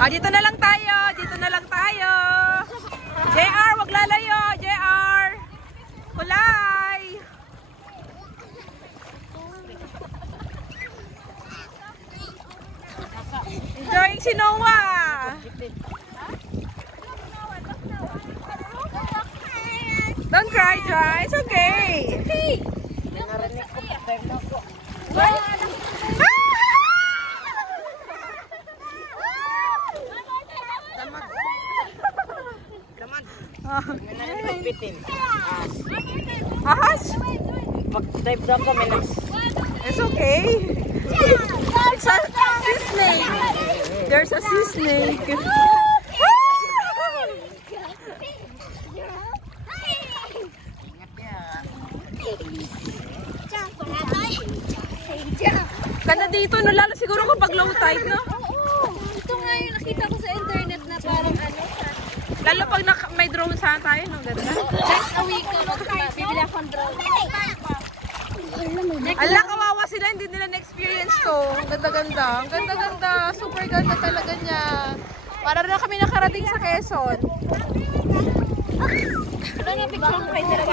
Dito na lang tayo. Dito na lang tayo. JR, wag lalayo. JR. Kulay. Enjoying si Noah. Don't cry, Joy. It's okay. It's okay. Ahas? Mag-dive daw kami na. It's okay. It's a sea snake. There's a sea snake. Ganda dito, no? Lalo siguro kapag low tide, no? Oo. Ito nga yung nakita ko sa internet na parang ano. Lalo pag may drone sana tayo, no? Ganda. Next a week ko, bibili akong drone. Ala, kawawa sila, hindi nila na-experience to. Ang ganda-ganda. Ang ganda-ganda. Super ganda talaga niya. Para na kami nakarating sa Quezon. Ano nga picture mo kayo talaga?